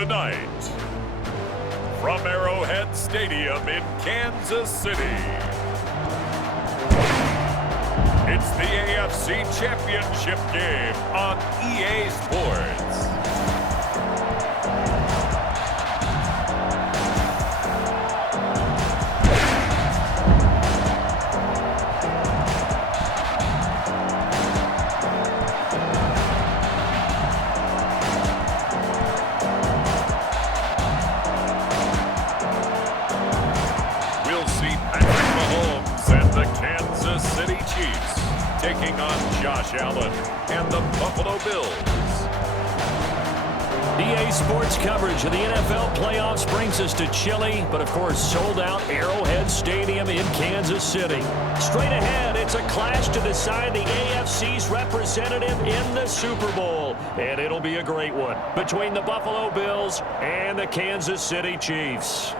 Tonight, from Arrowhead Stadium in Kansas City, it's the AFC Championship game on EA Sports. Taking on Josh Allen and the Buffalo Bills. EA Sports coverage of the NFL playoffs brings us to chilly, but of course sold out Arrowhead Stadium in Kansas City. Straight ahead, it's a clash to decide the AFC's representative in the Super Bowl. And it'll be a great one between the Buffalo Bills and the Kansas City Chiefs.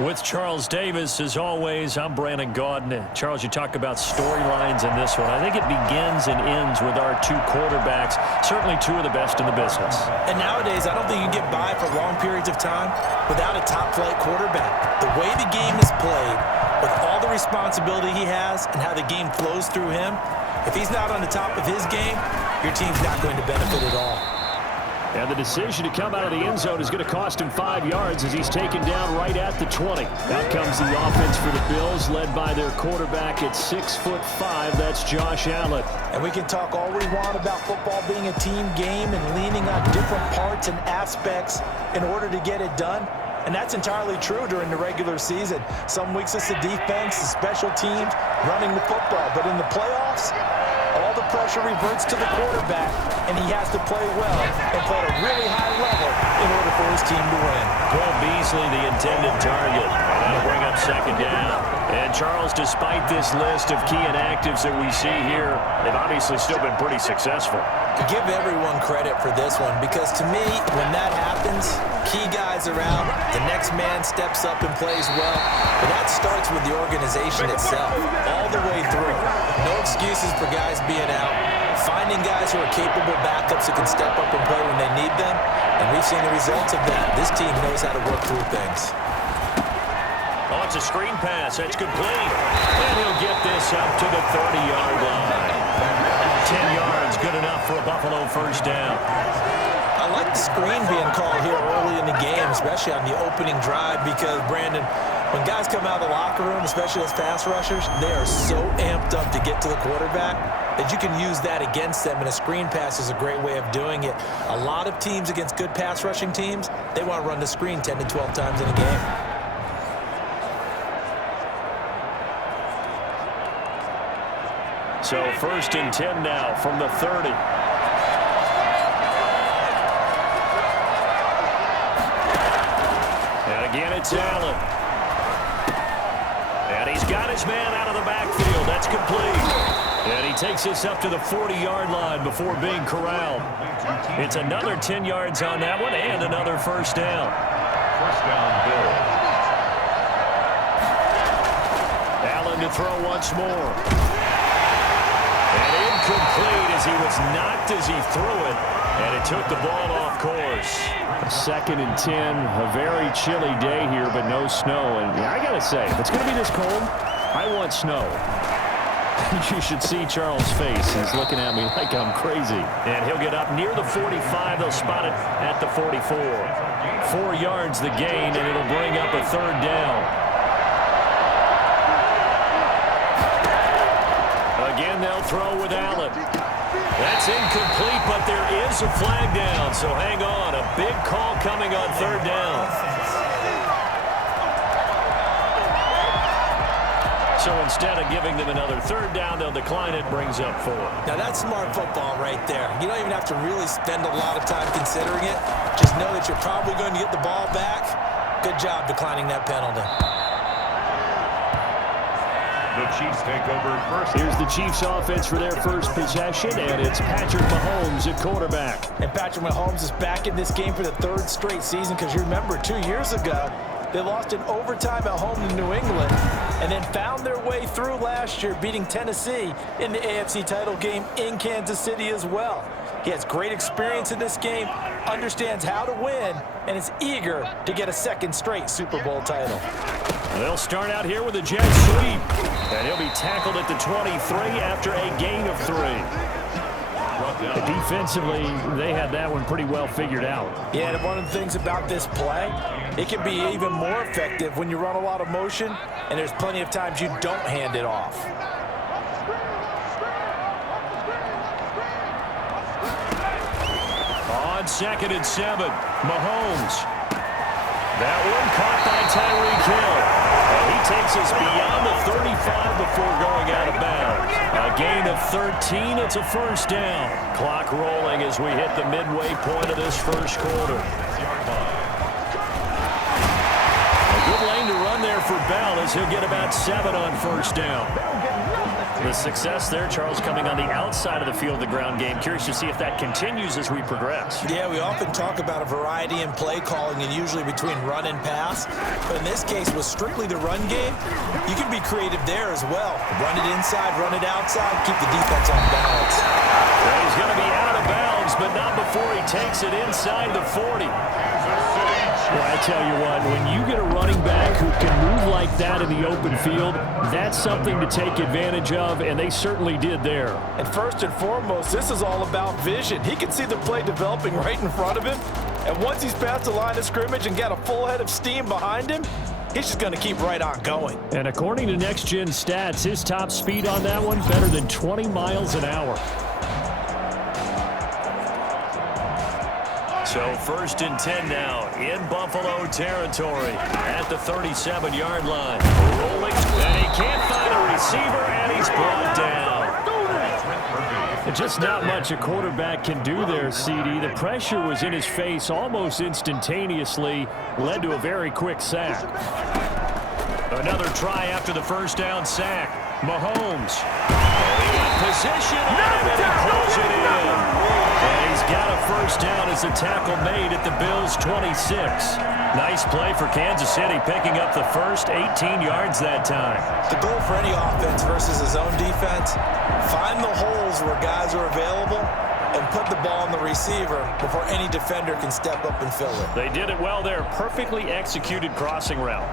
With Charles Davis, as always, I'm Brandon Gaudin. Charles, you talk about storylines in this one. I think it begins and ends with our two quarterbacks, certainly two of the best in the business. And nowadays, I don't think you can get by for long periods of time without a top-flight quarterback. The way the game is played, with all the responsibility he has and how the game flows through him, if he's not on the top of his game, your team's not going to benefit at all. And the decision to come out of the end zone is going to cost him 5 yards as he's taken down right at the 20. Out comes the offense for the Bills, led by their quarterback at 6'5". That's Josh Allen. And we can talk all we want about football being a team game and leaning on different parts and aspects in order to get it done. And that's entirely true during the regular season. Some weeks it's the defense, the special teams, running the football. But in the playoffs, all the pressure reverts to the quarterback, and he has to play well and play at a really high level in order for his team to win. Cole Beasley, the intended target. And that'll bring up second down. And Charles, despite this list of key inactives that we see here, they've obviously still been pretty successful. Give everyone credit for this one, because to me, when that happens, key guys are out, the next man steps up and plays well, but that starts with the organization itself, all the way through. No excuses for guys being out, finding guys who are capable backups who can step up and play when they need them, and we've seen the results of that. This team knows how to work through things. Oh, it's a screen pass. That's complete. And he'll get this up to the 30-yard line. 10 yards, good enough for a Buffalo first down. I like the screen being called here early in the game, especially on the opening drive, because, Brandon, when guys come out of the locker room, especially as pass rushers, they are so amped up to get to the quarterback that you can use that against them, and a screen pass is a great way of doing it. A lot of teams against good pass rushing teams, they want to run the screen 10 to 12 times in a game. So 1st and 10 now from the 30. And again, it's Allen. And he's got his man out of the backfield. That's complete. And he takes this up to the 40-yard line before being corralled. It's another 10 yards on that one and another first down. First down, Bills. Allen to throw once more. And incomplete as he was knocked as he threw it, and it took the ball off course. 2nd and 10, a very chilly day here, but no snow. And I got to say, if it's going to be this cold, I want snow. You should see Charles' face. He's looking at me like I'm crazy. And he'll get up near the 45. They'll spot it at the 44. 4 yards the gain, and it'll bring up a third down. Again, they'll throw with Allen. That's incomplete, but there is a flag down, so hang on. A big call coming on third down. So instead of giving them another third down, they'll decline it, brings up 4. Now that's smart football right there. You don't even have to really spend a lot of time considering it. Just know that you're probably going to get the ball back. Good job declining that penalty. The Chiefs take over first. Here's the Chiefs offense for their first possession, and it's Patrick Mahomes at quarterback. And Patrick Mahomes is back in this game for the 3rd straight season, because you remember 2 years ago, They lost in overtime at home to New England and then found their way through last year, beating Tennessee in the AFC title game in Kansas City as well. He has great experience in this game, understands how to win, and is eager to get a second straight Super Bowl title. They'll start out here with a jet sweep, and he'll be tackled at the 23 after a gain of 3. Defensively, they had that one pretty well figured out. Yeah, and one of the things about this play, it can be even more effective when you run a lot of motion, and there's plenty of times you don't hand it off. On 2nd and 7, Mahomes. That one caught by Tyreek Hill. And he takes us beyond the 35 before going out of bounds. A gain of 13, it's a first down. Clock rolling as we hit the midway point of this first quarter. A good lane to run there for Bell as he'll get about 7 on first down. The success there, Charles, coming on the outside of the field of the ground game. Curious to see if that continues as we progress. Yeah, we often talk about a variety in play calling and usually between run and pass. But in this case, with strictly the run game, you can be creative there as well. Run it inside, run it outside, keep the defense on balance. Well, he's going to be out of bounds, but not before he takes it inside the 40. Well, I tell you what, when you get a running back who can move like that in the open field, that's something to take advantage of, and they certainly did there. And first and foremost, this is all about vision. He can see the play developing right in front of him, and once he's past the line of scrimmage and got a full head of steam behind him, he's just going to keep right on going. And according to Next Gen Stats, his top speed on that one, better than 20 miles an hour. So 1st and 10 now in Buffalo territory at the 37-yard line. Rolling, and he can't find a receiver, and he's brought down. Just not much a quarterback can do there, CD. The pressure was in his face almost instantaneously, led to a very quick sack. Another try after the first down sack. Mahomes. Position on him, and he pulls it in. And he's got a first down as the tackle made at the Bills' 26. Nice play for Kansas City, picking up the first 18 yards that time. The goal for any offense versus his own defense, find the holes where guys are available and put the ball on the receiver before any defender can step up and fill it. They did it well there. Perfectly executed crossing route.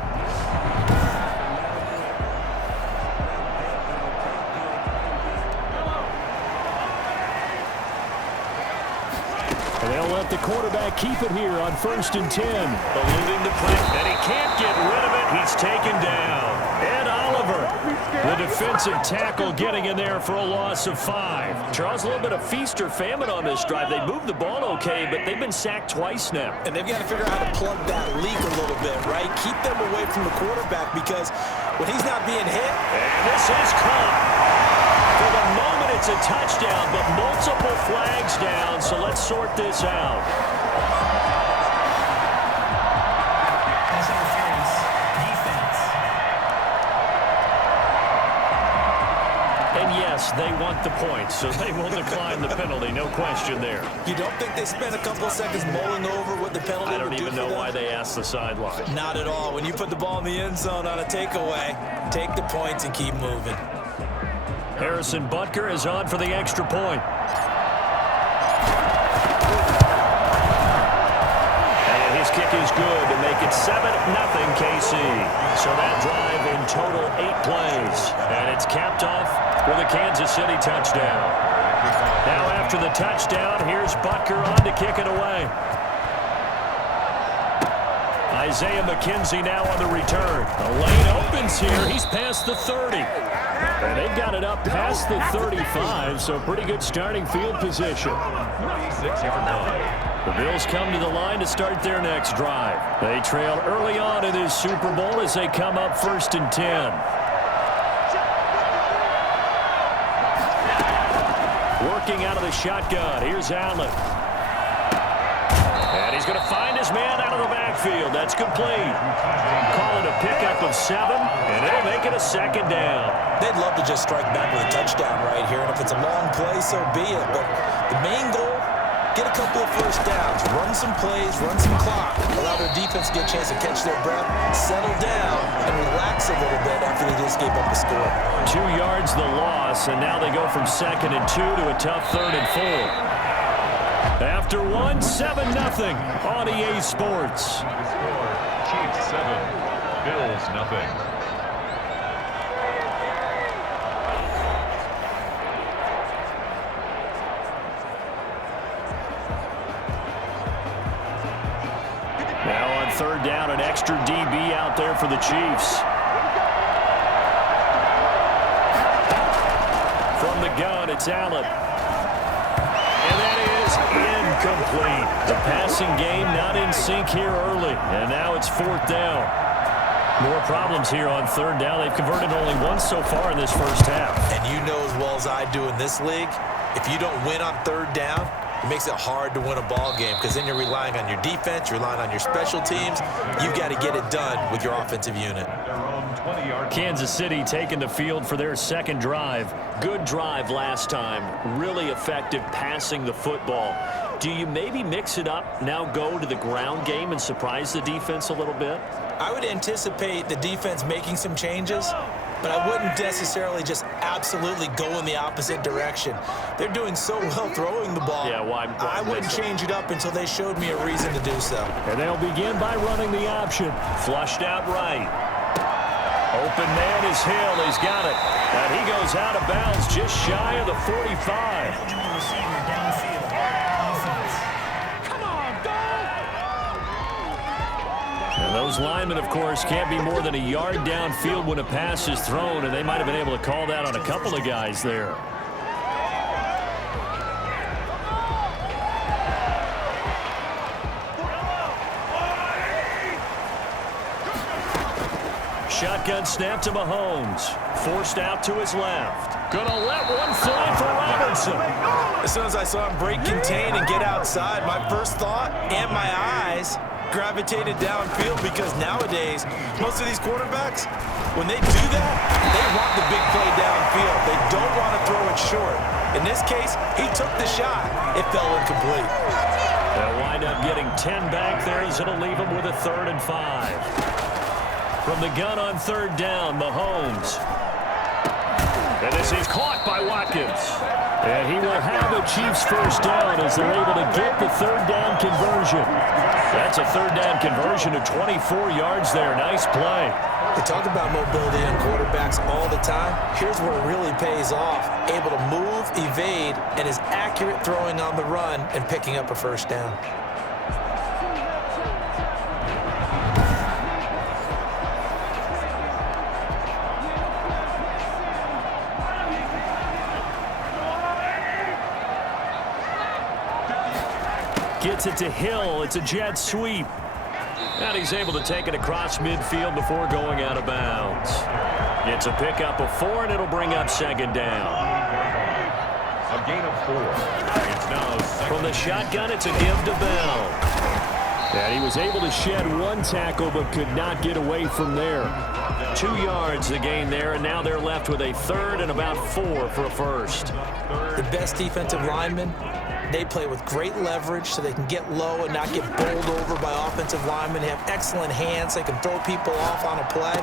They'll let the quarterback keep it here on 1st and 10. Eluding the play, and he can't get rid of it. He's taken down. Ed Oliver, the defensive tackle, getting in there for a loss of 5. Charles, a little bit of feast or famine on this drive. They moved the ball okay, but they've been sacked twice now. And they've got to figure out how to plug that leak a little bit, right? Keep them away from the quarterback because when he's not being hit. And this is caught. For the moment, it's a touchdown, but multiple flags down, so let's sort this out. Pass interference, defense. And yes, they want the points, so they will decline the penalty, no question there. You don't think they spent a couple of seconds mulling over what the penalty would do? I don't even know why they asked the sideline. Not at all. When you put the ball in the end zone on a takeaway, take the points and keep moving. Harrison Butker is on for the extra point. And his kick is good to make it 7-0 KC. So that drive in total 8 plays. And it's capped off with a Kansas City touchdown. Now after the touchdown, here's Butker on to kick it away. Isaiah McKenzie now on the return. The lane opens here. He's past the 30. And they've got it up past the 35, so pretty good starting field position. The Bills come to the line to start their next drive. They trail early on in this Super Bowl as they come up 1st and 10. Working out of the shotgun. Here's Allen. And he's going to find his man out of the backfield. That's complete. Call it a pickup of 7, and it'll make it a 2nd down. They'd love to just strike back with a touchdown right here, and if it's a long play, so be it. But the main goal, get a couple of first downs, run some plays, run some clock, allow their defense defense get a chance to catch their breath, settle down, and relax a little bit after they just gave up a score. 2 yards the loss, and now they go from 2nd and 2 to a tough 3rd and 4. After 1, 7-0 on EA Sports. The score, Chiefs 7, Bills 0. Now on 3rd down, an extra DB out there for the Chiefs. From the gun, it's Allen. And that is incomplete. The passing game not in sync here early. And now it's 4th down. More problems here on 3rd down. They've converted only once so far in this first half. And you know as well as I do in this league, if you don't win on 3rd down, it makes it hard to win a ball game because then you're relying on your defense, you're relying on your special teams. You've got to get it done with your offensive unit. Kansas City taking the field for their 2nd drive. Good drive last time. Really effective passing the football. Do you maybe mix it up, now go to the ground game and surprise the defense a little bit? I would anticipate the defense making some changes, but I wouldn't necessarily just absolutely go in the opposite direction. They're doing so well throwing the ball. Yeah, why I wouldn't change it up until they showed me a reason to do so. And they'll begin by running the option. Flushed out right. Open man is Hill. He's got it. And he goes out of bounds just shy of the 45. Eligible receiver downfield. Offense. And those linemen, of course, can't be more than a yard downfield when a pass is thrown, and they might have been able to call that on a couple of guys there. Shotgun snap to Mahomes. Forced out to his left. Gonna let one fly for Robertson. As soon as I saw him break contain and get outside, my first thought and my eyes gravitated downfield because nowadays, most of these quarterbacks, when they do that, they want the big play downfield. They don't want to throw it short. In this case, he took the shot. It fell incomplete. They'll wind up getting 10 back there as it'll leave them with a 3rd and 5. From the gun on 3rd down, Mahomes. And this is caught by Watkins. And he will have a Chiefs first down as they're able to get the 3rd down conversion. That's a 3rd down conversion of 24 yards there. Nice play. We talk about mobility on quarterbacks all the time. Here's where it really pays off. Able to move, evade, and is accurate throwing on the run and picking up a first down. Gets it to Hill. It's a jet sweep. And he's able to take it across midfield before going out of bounds. It's a pickup of 4, and it'll bring up 2nd down. A gain of 4. It's now 2nd. From the shotgun, it's a give to Bell. And he was able to shed 1 tackle, but could not get away from there. 2 yards the gain there, and now they're left with a 3rd and about 4 for a first. The best defensive linemen, they play with great leverage so they can get low and not get bowled over by offensive linemen. They have excellent hands. They can throw people off on a play.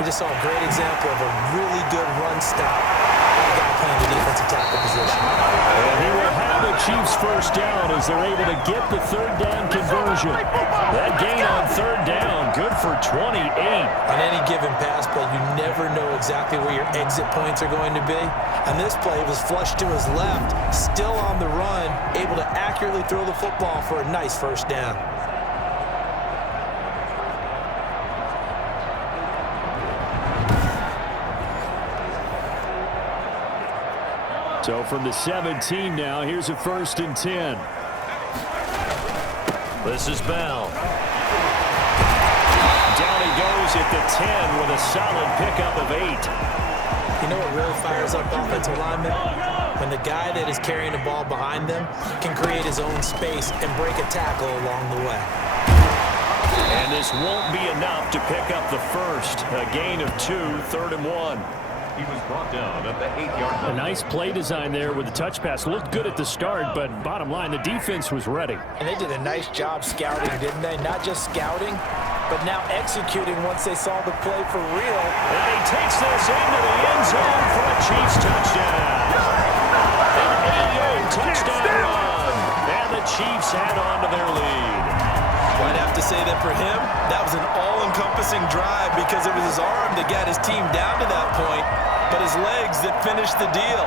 We just saw a great example of a really good run stop by a guy playing the defensive tackle position. And he will have the Chiefs first down as they're able to get the 3rd down conversion. That gain on 3rd down, good for 28. On any given pass play, you never know exactly where your exit points are going to be. And this play was flushed to his left, still on the run, able to accurately throw the football for a nice first down. So from the 17 now, here's a 1st and 10. This is Bell. Down he goes at the 10 with a solid pickup of 8. You know what really fires up offensive linemen? When the guy that is carrying the ball behind them can create his own space and break a tackle along the way. And this won't be enough to pick up the first. A gain of 2, 3rd and 1. He was brought down at the 8-yard line. A nice play design there with the touch pass. Looked good at the start, but bottom line, the defense was ready. And they did a nice job scouting, didn't they? Not just scouting, but now executing once they saw the play for real. And he takes this into the end zone for a Chiefs touchdown. An 8-yard touchdown run. And the Chiefs add on to their lead. I'd have to say that for him, that was an all-encompassing drive because it was his arm that got his team down to that point, but his legs that finished the deal.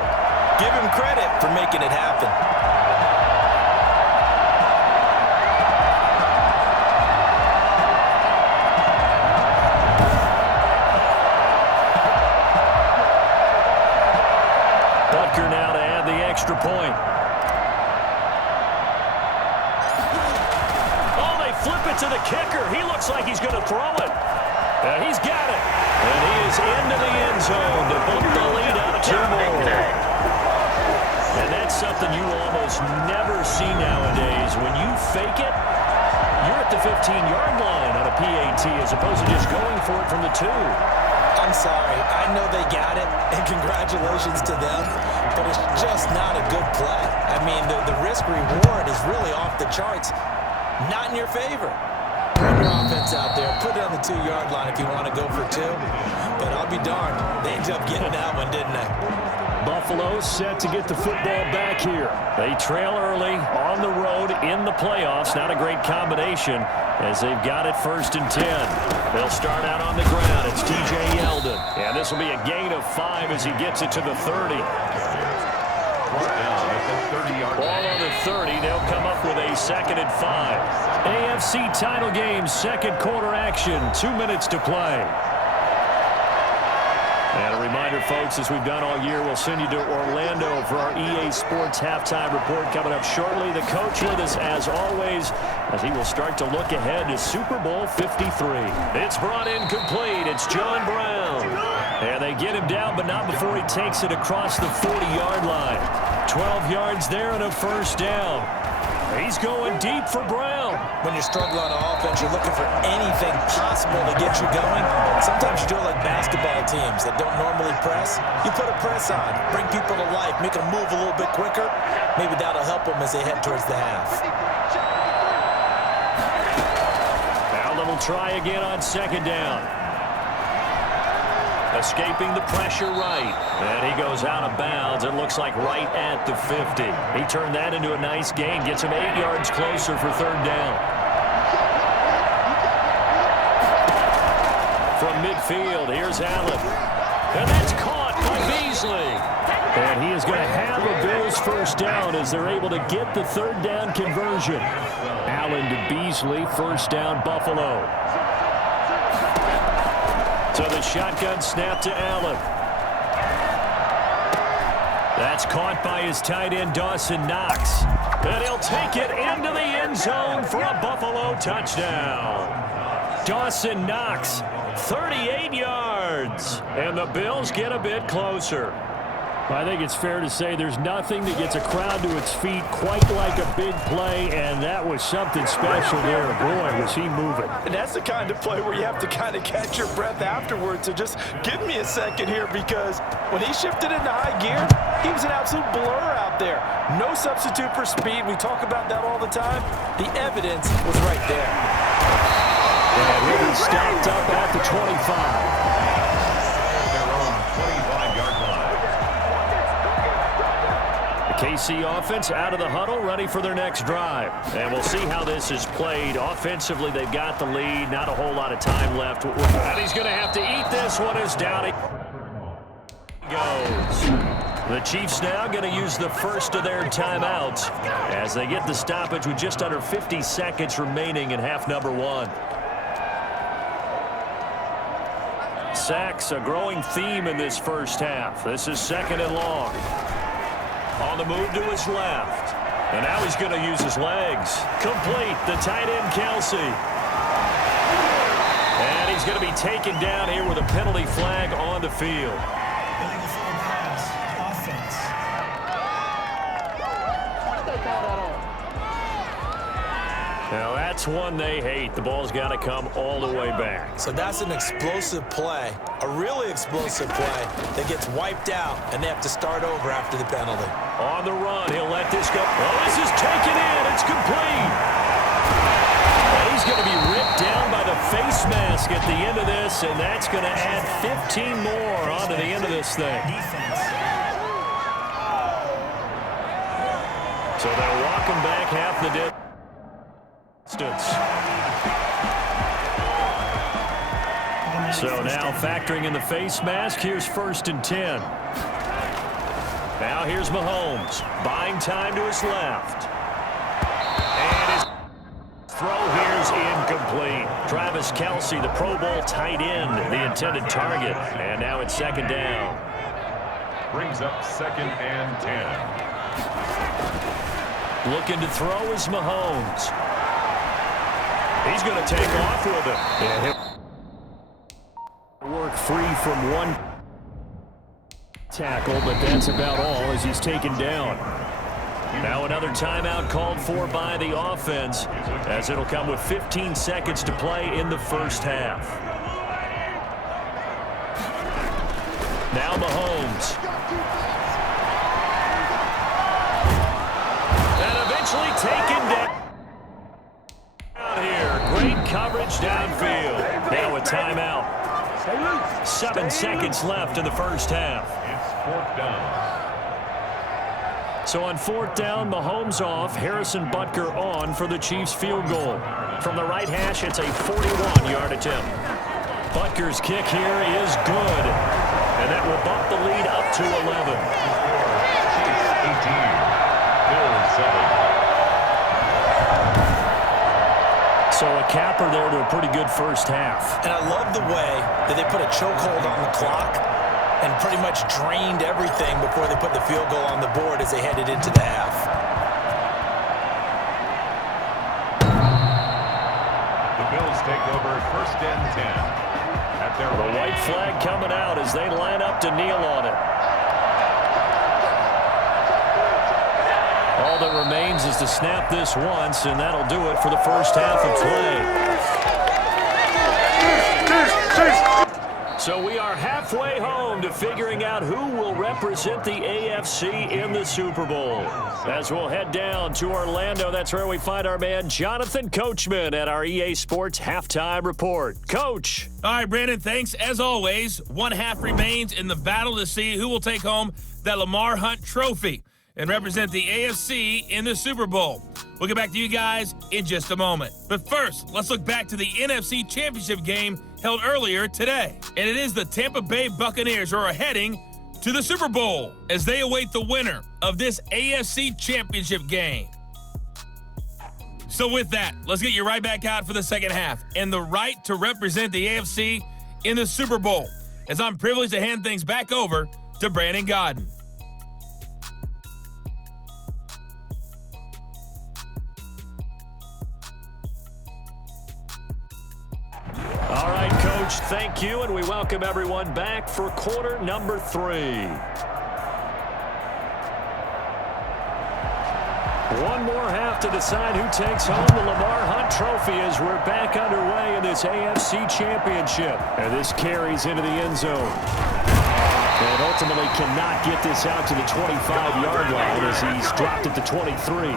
Give him credit for making it happen. Butker now to add the extra point. Flip it to the kicker. He looks like he's going to throw it. He's got it. And he is into the end zone to bump the lead up 2 more. And that's something you almost never see nowadays. When you fake it, you're at the 15-yard line on a PAT as opposed to just going for it from the 2. I'm sorry. I know they got it, and congratulations to them, but it's just not a good play. I mean, the risk-reward is really off the charts. Not in your favor. Run your offense out there. Put it on the 2-yard line if you want to go for 2. But I'll be darned. They ended up getting that one, didn't they? Buffalo set to get the football back here. They trail early on the road in the playoffs. Not a great combination as they've got it 1st and 10. They'll start out on the ground. It's T.J. Yeldon. And this will be a gain of 5 as he gets it to the 30. Ball on the 30. They'll come up with a 2nd and 5. AFC title game, 2nd quarter action. 2 minutes to play. And a reminder, folks, as we've done all year, we'll send you to Orlando for our EA Sports halftime report coming up shortly. The coach with us, as always, as he will start to look ahead to Super Bowl 53. It's brought in complete. It's John Brown. And they get him down, but not before he takes it across the 40-yard line. 12 yards there and a 1st down. He's going deep for Brown. When you're struggling on offense, you're looking for anything possible to get you going. Sometimes you do it like basketball teams that don't normally press. You put a press on, bring people to life, make them move a little bit quicker. Maybe that'll help them as they head towards the half. Allen will try again on 2nd down. Escaping the pressure right. And he goes out of bounds. It looks like right at the 50. He turned that into a nice gain. Gets him 8 yards closer for 3rd down. From midfield, here's Allen. And that's caught by Beasley. And he is going to have a Bills 1st down as they're able to get the 3rd down conversion. Allen to Beasley, 1st down Buffalo. So the shotgun snap to Allen. That's caught by his tight end, Dawson Knox. And he'll take it into the end zone for a Buffalo touchdown. Dawson Knox, 38 yards. And the Bills get a bit closer. I think it's fair to say there's nothing that gets a crowd to its feet quite like a big play, and that was something special there. Boy, was he moving. And that's the kind of play where you have to kind of catch your breath afterwards. So just give me a second here, because when he shifted into high gear, he was an absolute blur out there. No substitute for speed. We talk about that all the time. The evidence was right there. And he'll be stopped up at the 25. KC offense out of the huddle, ready for their next drive. And we'll see how this is played. Offensively, they've got the lead. Not a whole lot of time left. And he's going to have to eat this one as down he goes. The Chiefs now going to use the first of their timeouts as they get the stoppage with just under 50 seconds remaining in half number 1. Sacks, a growing theme in this first half. This is 2nd and long. On the move to his left. And now he's going to use his legs. Complete, the tight end, Kelsey. And he's going to be taken down here with a penalty flag on the field. Illegal forward pass. Offense. Now that's one they hate. The ball's got to come all the way back. So that's an explosive play, a really explosive play that gets wiped out, and they have to start over after the penalty. On the run, he'll let this go. Oh, this is taken in. It's complete. And he's going to be ripped down by the face mask at the end of this, and that's going to add 15 more onto the end of this thing. So they're walking back half the distance. So now factoring in the face mask, here's 1st and 10. Now here's Mahomes, buying time to his left. And his throw here's incomplete. Travis Kelce, the Pro Bowl tight end, the intended target. And now it's 2nd down. Brings up 2nd and 10. Looking to throw is Mahomes. He's going to take off with it. And he'll work free from one tackle, but that's about all as he's taken down. Now another timeout called for by the offense, as it'll come with 15 seconds to play in the first half. Now Mahomes. And eventually taken down here. Great coverage downfield. Now a timeout. 7 seconds left in the first half. It's 4th down. So on 4th down, Mahomes off, Harrison Butker on for the Chiefs field goal. From the right hash, it's a 41-yard attempt. Butker's kick here is good, and that will bump the lead up to 11. Chiefs 18, Bills 7. So a capper there to a pretty good first half. And I love the way that they put a chokehold on the clock and pretty much drained everything before they put the field goal on the board as they headed into the half. The Bills take over 1st and 10. At their The white flag coming out as they line up to kneel on it. All that remains is to snap this once, and that'll do it for the first half of play. So we are halfway home to figuring out who will represent the AFC in the Super Bowl. As we'll head down to Orlando, that's where we find our man Jonathan Coachman at our EA Sports Halftime Report. Coach. All right, Brandon, thanks. As always, one half remains in the battle to see who will take home that Lamar Hunt trophy and represent the AFC in the Super Bowl. We'll get back to you guys in just a moment. But first, let's look back to the NFC Championship game held earlier today. And it is the Tampa Bay Buccaneers who are heading to the Super Bowl as they await the winner of this AFC Championship game. So with that, let's get you right back out for the second half and the right to represent the AFC in the Super Bowl, as I'm privileged to hand things back over to Brandon Godden. All right, Coach, thank you, and we welcome everyone back for quarter number 3. One more half to decide who takes home the Lamar Hunt trophy as we're back underway in this AFC Championship. And this carries into the end zone. And ultimately cannot get this out to the 25-yard line as he's dropped at the 23.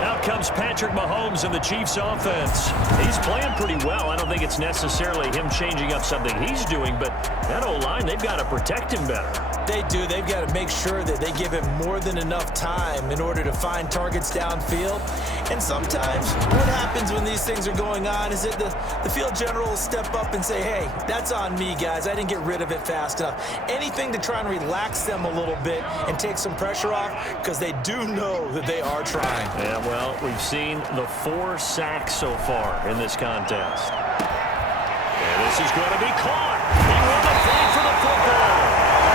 Out comes Patrick Mahomes in the Chiefs offense. He's playing pretty well. I don't think it's necessarily him changing up something he's doing, but that O-line, they've got to protect him better. They do. They've got to make sure that they give him more than enough time in order to find targets downfield. And sometimes what happens when these things are going on is that the field general will step up and say, hey, that's on me, guys. I didn't get rid of it fast enough. Anything to try and relax them a little bit and take some pressure off, because they do know that they are trying. Yeah, well, we've seen the 4 sacks so far in this contest. And this is going to be caught. He won the fight for the football.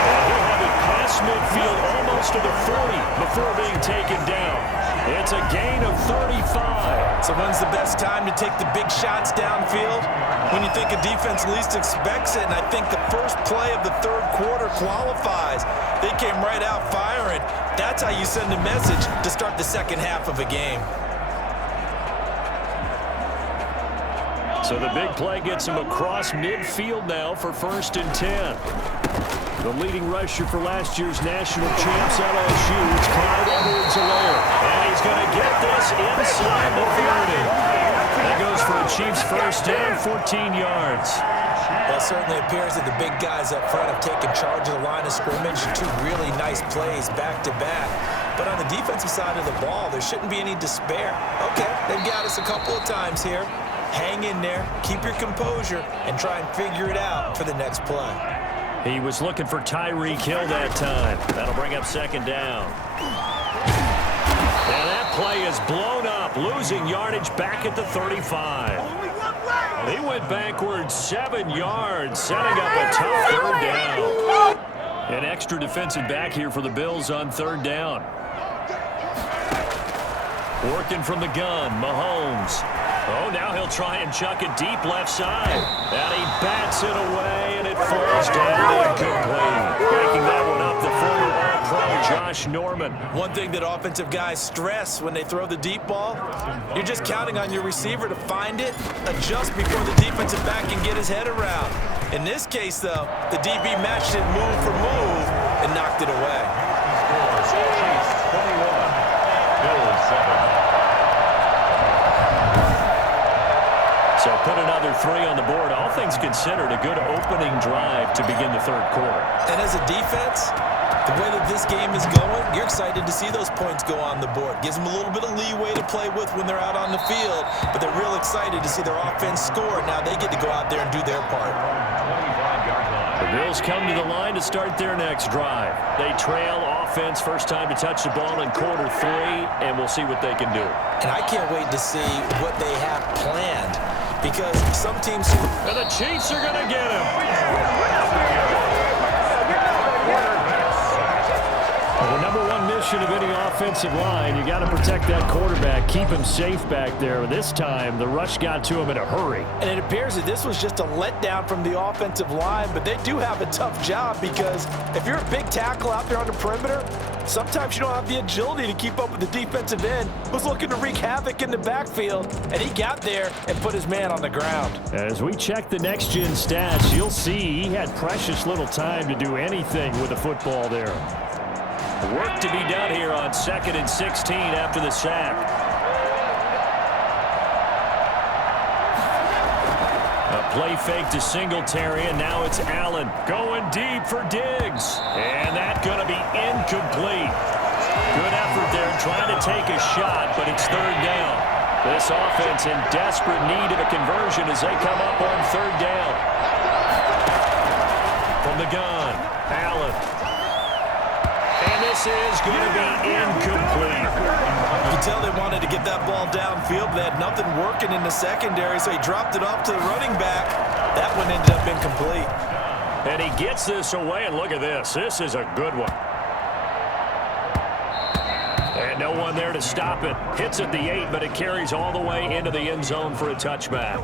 And he'll have it past midfield almost to the 40 before being taken down. It's a gain of 35. So when's the best time to take the big shots downfield? When you think a defense least expects it, and I think the first play of the third quarter qualifies. They came right out firing. That's how you send a message to start the second half of a game. So the big play gets him across midfield now for 1st and 10. The leading rusher for last year's national champs LSU, it's Clyde Edwards-Helaire. And he's going to get this inside the 30. That goes for a Chiefs first down, 14 yards. Well, it certainly appears that the big guys up front have taken charge of the line of scrimmage. 2 really nice plays back-to-back. But on the defensive side of the ball, there shouldn't be any despair. Okay, they've got us a couple of times here. Hang in there, keep your composure, and try and figure it out for the next play. He was looking for Tyreek Hill that time. That'll bring up 2nd down. And that play is blown up, losing yardage back at the 35. He went backwards 7 yards, setting up a tough 3rd down. An extra defensive back here for the Bills on 3rd down. Working from the gun, Mahomes. Oh, now he'll try and chuck it deep left side. And he bats it away, and it falls down incomplete. Breaking that one up, the former All-Pro Josh Norman. One thing that offensive guys stress when they throw the deep ball, you're just counting on your receiver to find it, adjust before the defensive back can get his head around. In this case, though, the DB matched it move for move and knocked it away. Chiefs 21, Bills 7. So put another 3 on the board. All things considered, a good opening drive to begin the 3rd quarter. And as a defense, the way that this game is going, you're excited to see those points go on the board. Gives them a little bit of leeway to play with when they're out on the field, but they're real excited to see their offense score. Now they get to go out there and do their part. The Bills come to the line to start their next drive. They trail offense, first time to touch the ball in quarter 3, and we'll see what they can do. And I can't wait to see what they have planned, because some teams... And the Chiefs are going to get him. Well, the number 1 mission of any offensive line, you got to protect that quarterback, keep him safe back there. This time, the rush got to him in a hurry. And it appears that this was just a letdown from the offensive line, but they do have a tough job, because if you're a big tackle out there on the perimeter, sometimes you don't have the agility to keep up with the defensive end who's looking to wreak havoc in the backfield, and he got there and put his man on the ground. As we check the next-gen stats, you'll see he had precious little time to do anything with the football there. Work to be done here on 2nd and 16 after the sack. A play fake to Singletary, and now it's Allen going deep for Diggs. And that's going to be incomplete. Good effort there trying to take a shot, but it's 3rd down. This offense in desperate need of a conversion as they come up on 3rd down. From the gun, Allen. And this is going to be incomplete. You can tell they wanted to get that ball downfield, but they had nothing working in the secondary, so he dropped it off to the running back. That one ended up incomplete. And he gets this away, and look at this. This is a good one. And no one there to stop it. Hits at the 8, but it carries all the way into the end zone for a touchback.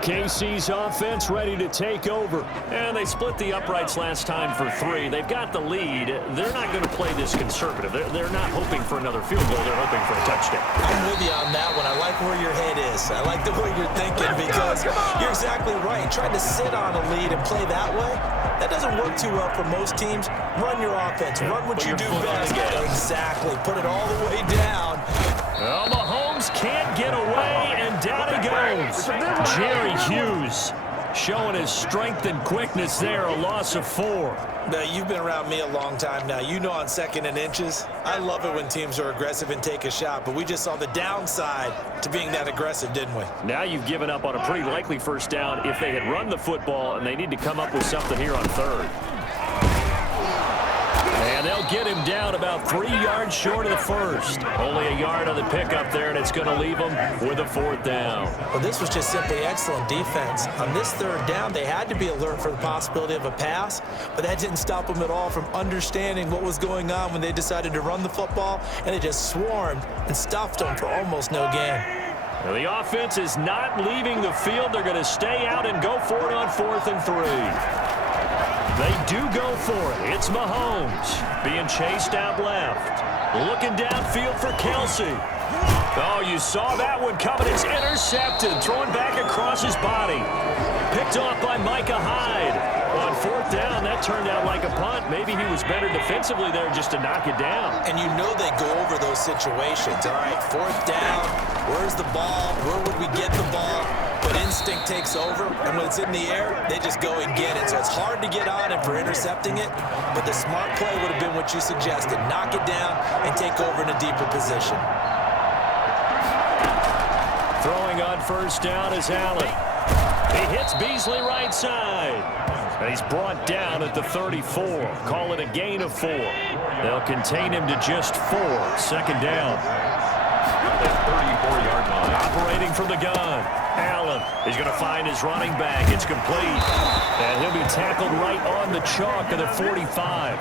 KC's offense ready to take over. And they split the uprights last time for 3. They've got the lead. They're not going to play this conservative. They're not hoping for another field goal. They're hoping for a touchdown. I'm with you on that one. I like where your head is. I like the way you're thinking, because you're exactly right. Trying to sit on a lead and play that way, that doesn't work too well for most teams. Run your offense. Run what you do best. Exactly. Put it all the way down. Well, Mahomes can't get away, and down he goes. Jerry Hughes showing his strength and quickness there, a loss of 4. Now, you've been around me a long time now. You know on 2nd and inches, I love it when teams are aggressive and take a shot, but we just saw the downside to being that aggressive, didn't we? Now you've given up on a pretty likely first down if they had run the football, and they need to come up with something here on 3rd. And they'll get him down about 3 yards short of the first. Only a yard on the pickup there, and it's going to leave them with a 4th down. Well, this was just simply excellent defense. On this 3rd down, they had to be alert for the possibility of a pass, but that didn't stop them at all from understanding what was going on when they decided to run the football, and they just swarmed and stuffed them for almost no gain. Now the offense is not leaving the field. They're going to stay out and go for it on 4th and 3. They do go for it. It's Mahomes being chased out left. Looking downfield for Kelsey. Oh, you saw that one coming. It's intercepted. Throwing back across his body. maybe he was better defensively there just to knock it down. And you know they go over those situations. All right, 4th down, where's the ball? Where would we get the ball? But instinct takes over, and when it's in the air, they just go and get it. So it's hard to get on him for intercepting it, but the smart play would have been what you suggested. Knock it down and take over in a deeper position. Throwing on 1st down is Allen. He hits Beasley right side. And he's brought down at the 34. Call it a gain of 4. They'll contain him to just 4. 2nd down. The 34-yard line. Operating from the gun. Allen is going to find his running back. It's complete. And he'll be tackled right on the chalk of the 45.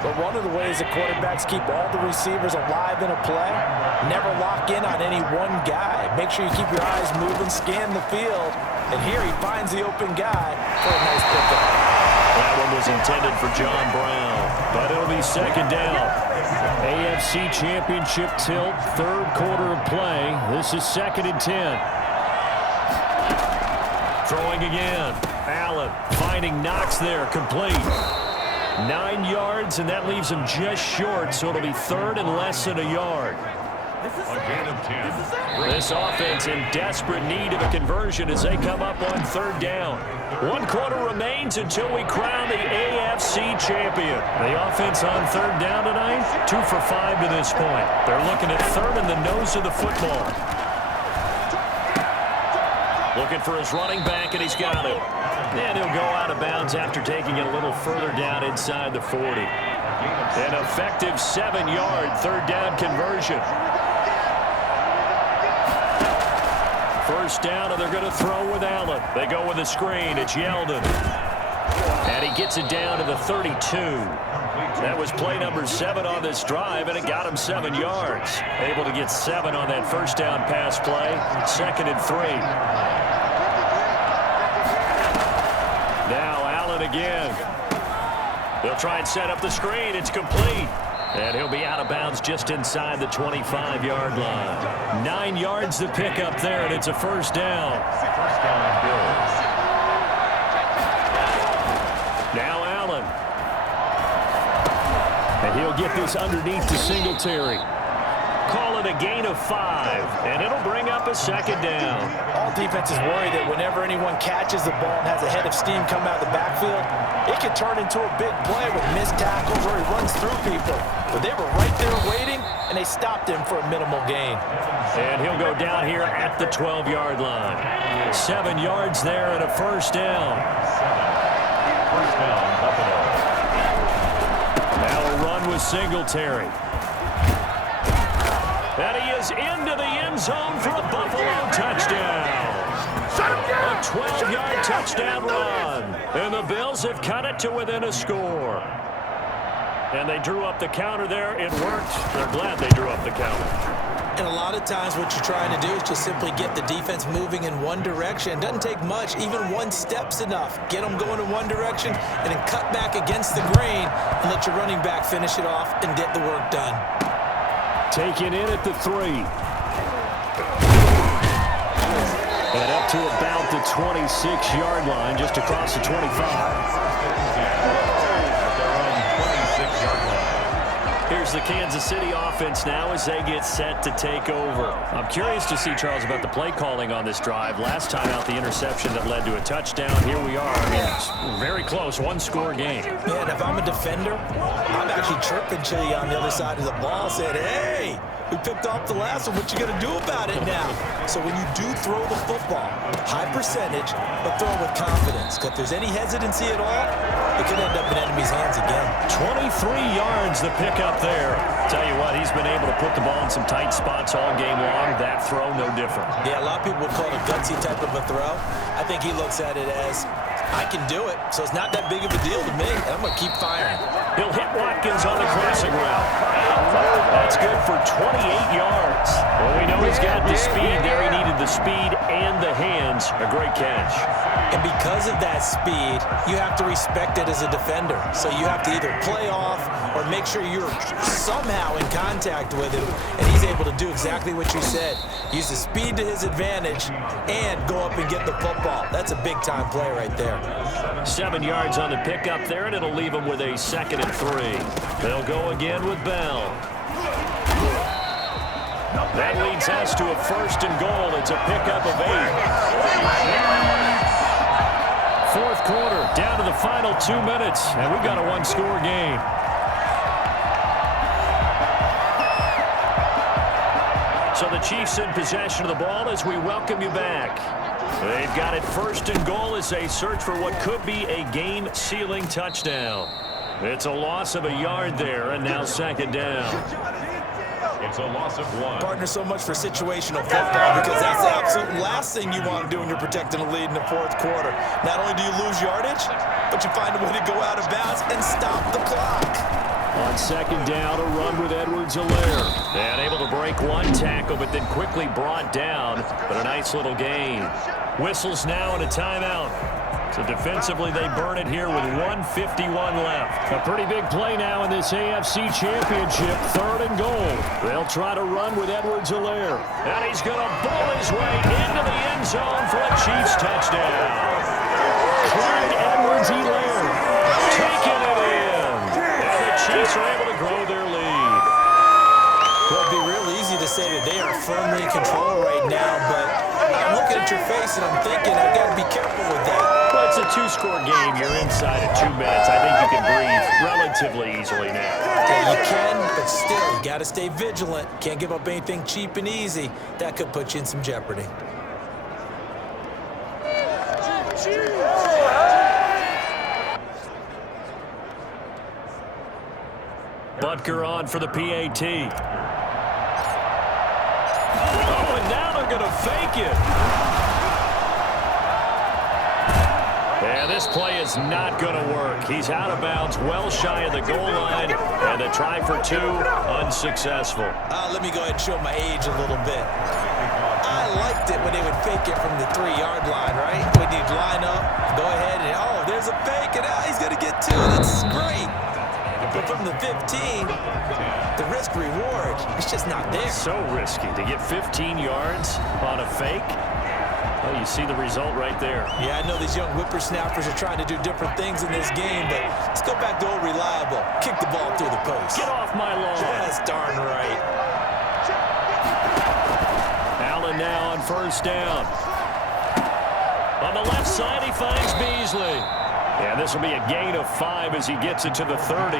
But one of the ways that quarterbacks keep all the receivers alive in a play, never lock in on any one guy. Make sure you keep your eyes moving, scan the field. And here he finds the open guy for a nice pickup. That one was intended for John Brown, but it'll be 2nd down. AFC Championship tilt, 3rd quarter of play. This is 2nd and 10. Throwing again. Allen finding Knox there, complete. 9 yards, and that leaves him just short, so it'll be 3rd and less than a yard. A gain of 10. This offense in desperate need of a conversion as they come up on 3rd down. 1 quarter remains until we crown the AFC champion. The offense on 3rd down tonight, 2 for 5 to this point. They're looking at 3rd in the nose of the football. Looking for his running back, and he's got it. And he'll go out of bounds after taking it a little further down inside the 40. An effective 7-yard 3rd down conversion. 1st down, and they're going to throw with Allen. They go with a screen. It's Yeldon. And he gets it down to the 32. That was play number 7 on this drive, and it got him 7 yards. Able to get 7 on that 1st down pass play. 2nd and 3. Now Allen again. They'll try and set up the screen. It's complete. And he'll be out of bounds just inside the 25-yard line. 9 yards to pick up there, and it's a 1st down. Now Allen. And he'll get this underneath to Singletary. Call it a gain of 5, and it'll bring up a 2nd down. All defenses worry that whenever anyone catches the ball and has a head of steam come out of the backfield, it can turn into a big play with missed tackles or he runs through people. But they were right there waiting, and they stopped him for a minimal gain. And he'll go down here at the 12-yard line. 7 yards there and a 1st down. First down, Buffalo. Now a run with Singletary. And he is into the end zone for a Buffalo touchdown. A 12-yard touchdown run. And the Bills have cut it to within a score. And they drew up the counter there. It worked. They're glad they drew up the counter. And a lot of times what you're trying to do is just simply get the defense moving in one direction. It doesn't take much. Even 1 step's enough. Get them going in one direction and then cut back against the grain and let your running back finish it off and get the work done. Taken in at the 3. And up to about the 26-yard line, just across the 25. Here's the Kansas City offense now as they get set to take over. I'm curious to see, Charles, about the play calling on this drive. Last time out, the interception that led to a touchdown. Here we are. I mean, it's very close, 1-score game. Man, if I'm a defender, I'm actually chirping Chili on the other side of the ball, saying, hey, we picked off the last one. What you going to do about it now? So when you do throw the football, high percentage, but throw it with confidence. Because if there's any hesitancy at all, it could end up in enemy's hands again. 23 yards to pick up there. Tell you what, he's been able to put the ball in some tight spots all game long. That throw, no different. Yeah, a lot of people would call it a gutsy type of a throw. I think he looks at it as, I can do it, so it's not that big of a deal to me, and I'm going to keep firing. He'll hit Watkins on the crossing route. That's good for 28 yards. Well, we know he's got the speed there. He needed the speed and the hands. Edwards, a great catch. And because of that speed, you have to respect it as a defender. So you have to either play off or make sure you're somehow in contact with him, and he's able to do exactly what you said. Use the speed to his advantage and go up and get the football. That's a big-time play right there. 7 yards on the pickup there, and it'll leave them with a 2nd and 3. They'll go again with Bell. That leads us to a 1st and goal. It's a pickup of 8. 4th quarter, down to the final 2 minutes, and we've got a 1-score game. So the Chiefs in possession of the ball as we welcome you back. They've got it 1st and goal as they search for what could be a game-sealing touchdown. It's a loss of a yard there, and now 2nd down. It's a loss of 1. Partner, so much for situational football, because that's the absolute last thing you want to do when you're protecting a lead in the 4th quarter. Not only do you lose yardage, but you find a way to go out of bounds and stop the clock. On 2nd down, a run with Edwards-Helaire. And able to break one tackle, but then quickly brought down. But a nice little gain. Whistles now and a timeout. So defensively, they burn it here with 1:51 left. A pretty big play now in this AFC Championship. 3rd and goal. They'll try to run with Edwards-Helaire. And he's going to bowl his way into the end zone for a Chiefs touchdown. Clyde Edwards-Helaire taking it in. And the Chiefs are able to grow their lead. Well, it'd be real easy to say that they are firmly in control right now, but I'm looking at your face and I'm thinking I've got to be careful with that. Well, it's a 2-score game. You're inside of 2 minutes. I think you can breathe relatively easily now. Yeah, you can, but still, you got to stay vigilant. Can't give up anything cheap and easy. That could put you in some jeopardy. Butker on for the PAT. Oh, and now they're going to fake it. And this play is not going to work. He's out of bounds, well shy of the goal line, and the try for 2 unsuccessful. Let me go ahead and show my age a little bit. I liked it when they would fake it from the 3-yard line, right? When you'd line up, go ahead and, oh, there's a fake, and he's going to get 2. That's great. But from the 15, the risk-reward, it's just not there. So risky to get 15 yards on a fake. Well, you see the result right there. Yeah, I know these young whippersnappers are trying to do different things in this game, but let's go back to old reliable. Kick the ball through the post. Get off my lawn. That's darn right. Allen now on 1st down. On the left side, he finds Beasley. And this will be a gain of 5 as he gets it to the 30.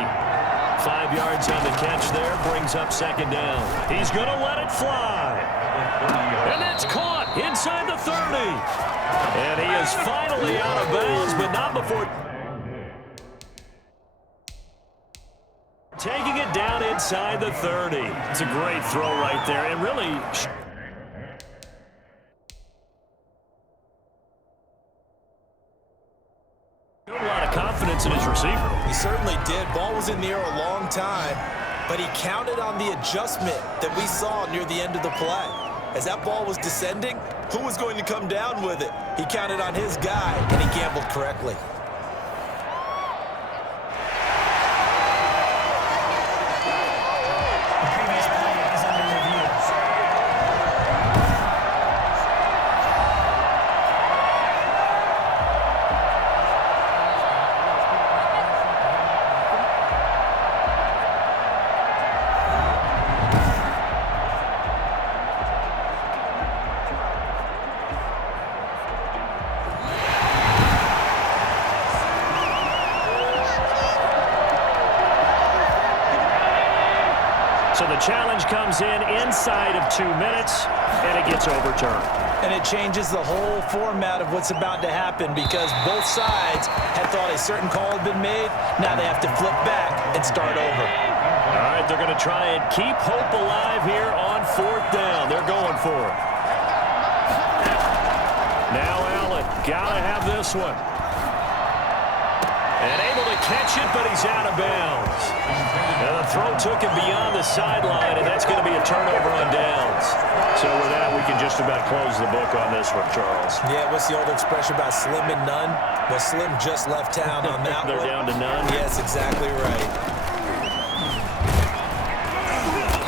5 yards on the catch there, brings up 2nd down. He's going to let it fly. And it's caught inside the 30. And he is finally out of bounds, but not before taking it down inside the 30. It's a great throw right there, and really a lot of confidence in his receiver. He certainly did. Ball was in the air a long time, but he counted on the adjustment that we saw near the end of the play. As that ball was descending, who was going to come down with it? He counted on his guy, and he gambled correctly. The previous play is under review. So the challenge comes in inside of 2 minutes, and it gets overturned. And it changes the whole format of what's about to happen because both sides had thought a certain call had been made. Now they have to flip back and start over. All right, they're going to try and keep hope alive here on 4th down. They're going for it. Now Allen, got to have this one. And able to catch it, but he's out of bounds. And the throw took him beyond the sideline, and that's going to be a turnover on downs. So with that, we can just about close the book on this one, Charles. Yeah, what's the old expression about slim and none? Well, Slim just left town on that They're one. down to none? Yes, exactly right.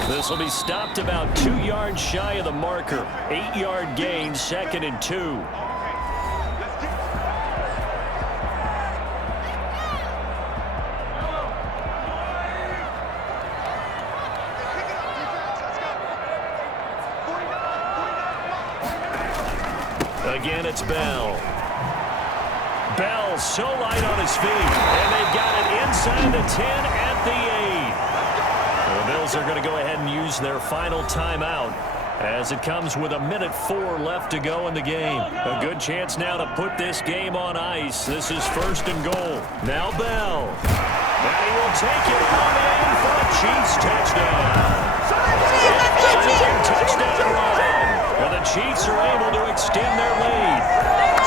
This will be stopped about 2 yards shy of the marker. 8-yard gain, 2nd and 2. Again, it's Bell. Bell so light on his feet, and they've got it inside the 10 at the 8. The Bills are going to go ahead and use their final timeout as it comes with 1:04 left to go in the game. A good chance now to put this game on ice. This is 1st and goal. Now Bell. And he will take it on in for a Chiefs touchdown. Touchdown run. And the Chiefs are able to extend their lead.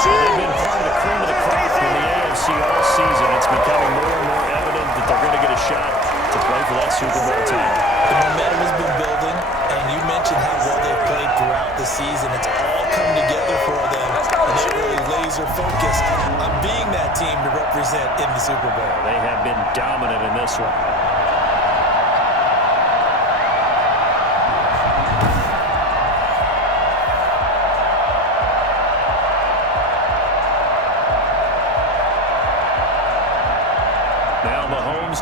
They've been part of the cream of the crop in the AFC all season. It's becoming more and more evident that they're going to get a shot to play for that Super Bowl team. The momentum has been building, and you mentioned how well they've played throughout the season. It's all come together for them, and they're really laser-focused on being that team to represent in the Super Bowl. They have been dominant in this one.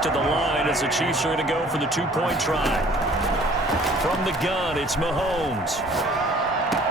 To the line as the Chiefs are going to go for the 2-point try. From the gun, it's Mahomes.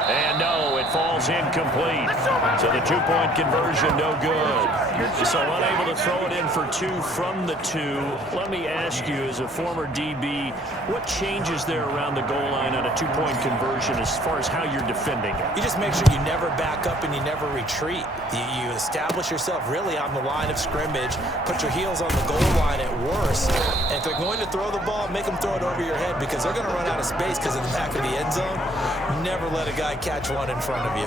And no, it falls incomplete. So the 2-point conversion, no good. So unable to throw it in for 2 from the 2. Let me ask you, as a former DB, what changes there around the goal line on a 2-point conversion as far as how you're defending it? You just make sure you never back up and you never retreat. You establish yourself really on the line of scrimmage, put your heels on the goal line at worst, and if they're going to throw the ball, make them throw it over your head because they're going to run out of space because in the back of the end zone, never let a guy catch one in front of you.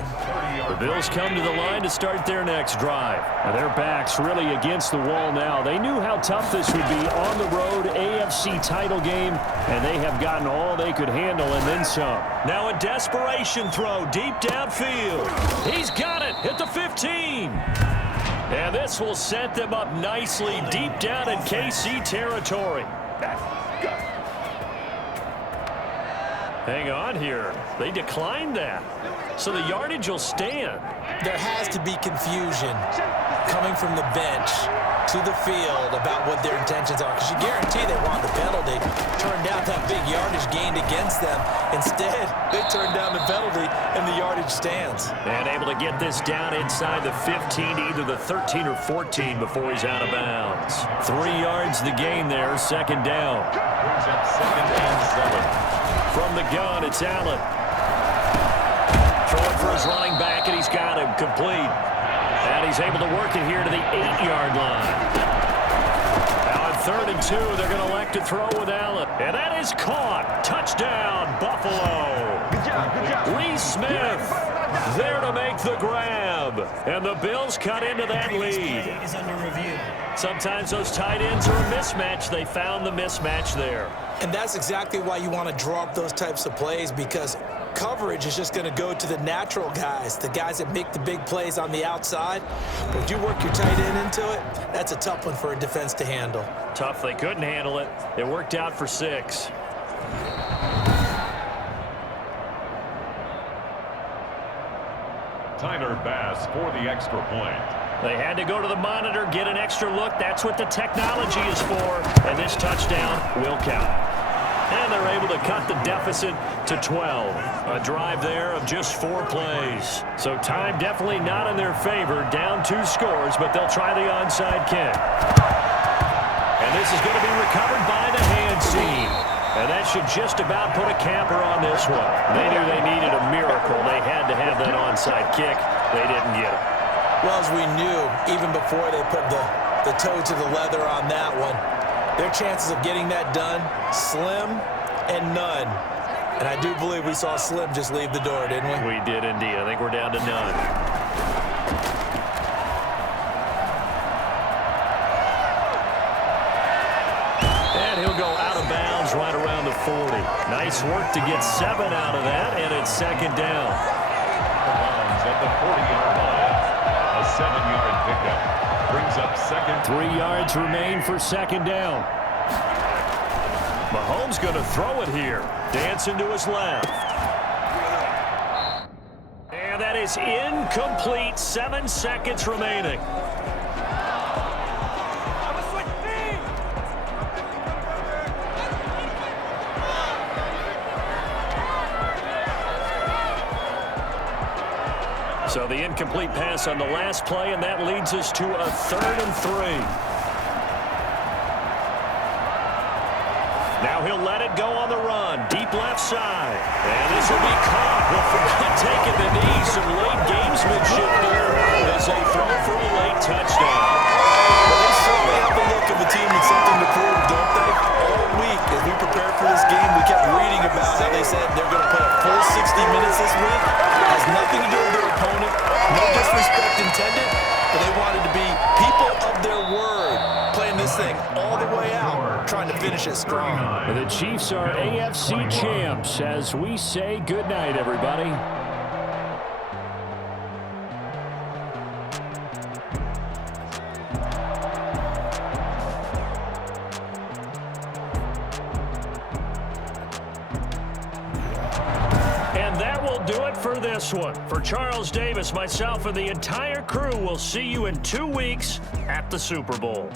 The Bills come to the line to start their next drive. And their backs really against the wall now. They knew how tough this would be on the road, AFC title game, and they have gotten all they could handle and then some. Now a desperation throw deep downfield. He's got it at the 15. And this will set them up nicely deep down in KC territory. Hang on here. They declined that. So the yardage will stand. There has to be confusion coming from the bench to the field about what their intentions are, because you guarantee they want the penalty. Turned down that big yardage gained against them. Instead, they turned down the penalty, and the yardage stands. And able to get this down inside the 15 to either the 13 or 14 before he's out of bounds. 3 yards the gain there, 2nd down. From the gun, it's Allen. Throwing for his running back, and he's got him complete. And he's able to work it here to the 8-yard line. Now on 3rd and 2, they're going to elect to throw with Allen. And that is caught. Touchdown, Buffalo. Good job. Lee Smith there to make the grab. And the Bills cut into that lead. Is under review. Sometimes those tight ends are a mismatch. They found the mismatch there. And that's exactly why you want to draw up those types of plays, because coverage is just going to go to the natural guys, the guys that make the big plays on the outside. But if you work your tight end into it, that's a tough one for a defense to handle. Tough. They couldn't handle it. It worked out for 6. Tyler Bass for the extra point. They had to go to the monitor, get an extra look. That's what the technology is for. And this touchdown will count. And they're able to cut the deficit to 12. A drive there of just 4 plays. So time definitely not in their favor. Down 2 scores, but they'll try the onside kick. And this is going to be recovered by the hands team. And that should just about put a capper on this one. They knew they needed a miracle. They had to have that onside kick. They didn't get it. Well, as we knew, even before they put the toe to the leather on that one, their chances of getting that done, slim and none. And I do believe we saw Slim just leave the door, didn't we? We did indeed. I think we're down to none. Nice work to get 7 out of that, and it's second down. At the 40-yard line, a 7-yard pickup brings up second. 3 yards remain for second down. Mahomes going to throw it here. Dancing to his left. And that is incomplete. 7 seconds remaining. So the incomplete pass on the last play, and that leads us to a 3rd and 3. Now he'll let it go on the run. Deep left side. And this will be caught. Well, forget taking the knee. Some late gamesmanship there as they throw for a late touchdown. Well, they certainly have the look of a team with something to prove, don't they? All week, as we prepared for this game, we kept reading about how they said they're going to play a full 60 minutes this week. It has nothing to do with their opponent. No disrespect intended, but they wanted to be people of their word, playing this thing all the way out, trying to finish it strong. The Chiefs are AFC champs as we say goodnight, everybody. For this one. For Charles Davis, myself, and the entire crew, we'll see you in 2 weeks at the Super Bowl.